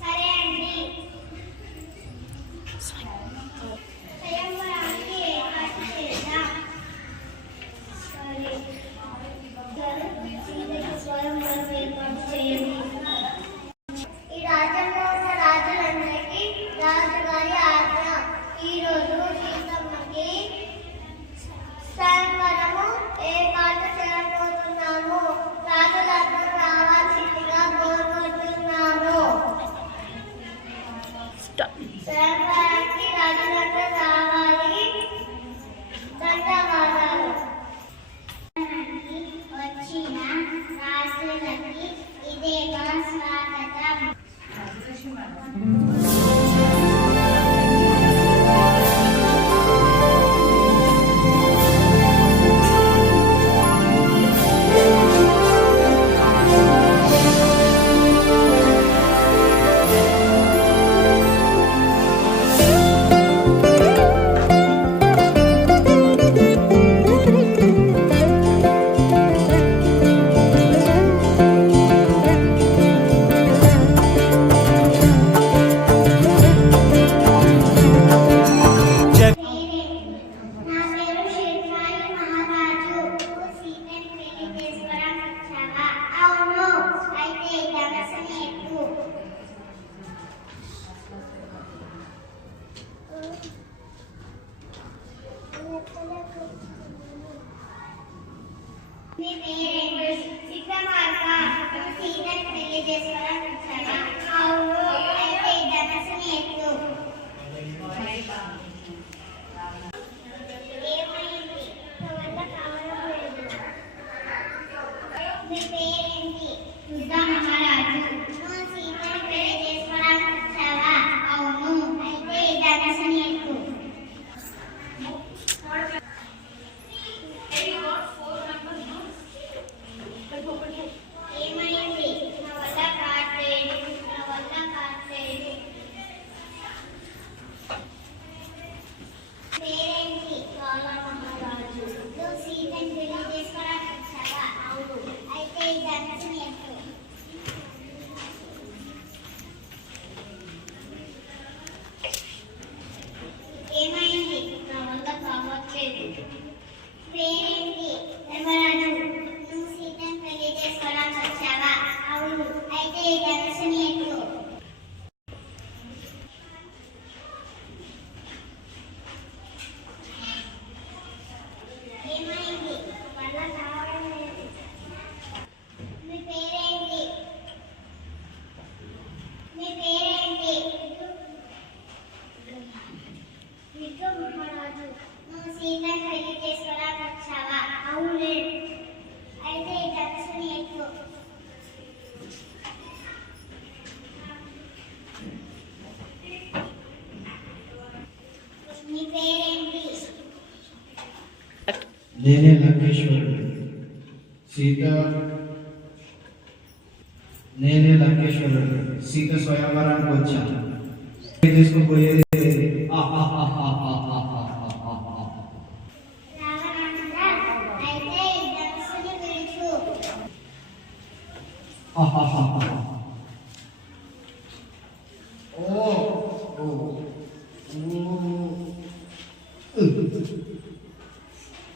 సరే అండి. ఈ రాజ్యంలో ఉన్న రాజులందరికీ రాజుగారి ఆజ్ఞ. ఈరోజు సీతమ్మకి స్వయంవరము ఏర్పాటు చేయబోతున్నాము. రాజులందరూ రావాల్సిందిగా కోరుకుంటున్నాము. స్వయంవరానికి రాజులందరూ రావాలి. ధన్యవాదాలు. వచ్చిన రాజులకి ఇదే మా స్వాగతం. మీ పేరేంటి? విక్రమార్క. సీతని పెళ్లి చేసుకోవడానికి వచ్చావా? అవును. అయితే ఈ ధనస్సుని ఎక్కు. ఏమైంది? నా వల్ల కావడం లేదు. మీ పేరేంటి? యుద్ధ మహారాజు. నువ్వు సీతని పెళ్లి చేసుకోవడానికి వచ్చావా? అవును. అయితే ఈ ధనస్సుని ఎక్కు. ఏమైంది? నా వల్ల కాట్లేదు. నా వల్ల కాట్లేదు. పేరేంటి? కాల మహారాజు. నువ్వు సీతని పెళ్లి చేసుకోవడానికి వచ్చావా? అవును. అయితే ఈ ధనస్సుని ఎక్కు. ఏమైంది? నా వల్ల కావట్లేదు. పేరేంటి? ధర్మరాజు. నువ్వు సీతని పెళ్లి చేసుకోవడానికి వచ్చావా? అవును. అయితే ఈ ధనస్సుని ఎక్కు. ఏమైంది? వల్ల కావడం లేదు. మీ పేరేంటి? మీ పేరేంటి? విక్రమ మహారాజు. నువ్వు సీతని పెళ్లి చేసుకోవడానికి వచ్చావా? అవునే. అయితే ఈ ధనస్సుని ఎక్కు. మీ పేరేంటి? నేనే లంకేశ్వరుడు. నేనే లంకేశ్వరుడు. సీత స్వయంవరానికి వచ్చాను. తీసుకుపోయేది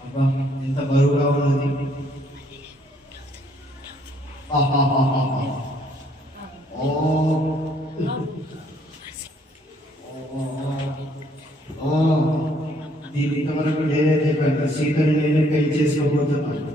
అబ్బా ఎంత బరువుగా ఉన్నది. దీని ఇంతవరకు నేనే చెప్పాను. సీతని నేనే పెళ్లి చేసుకోబోతున్నాను.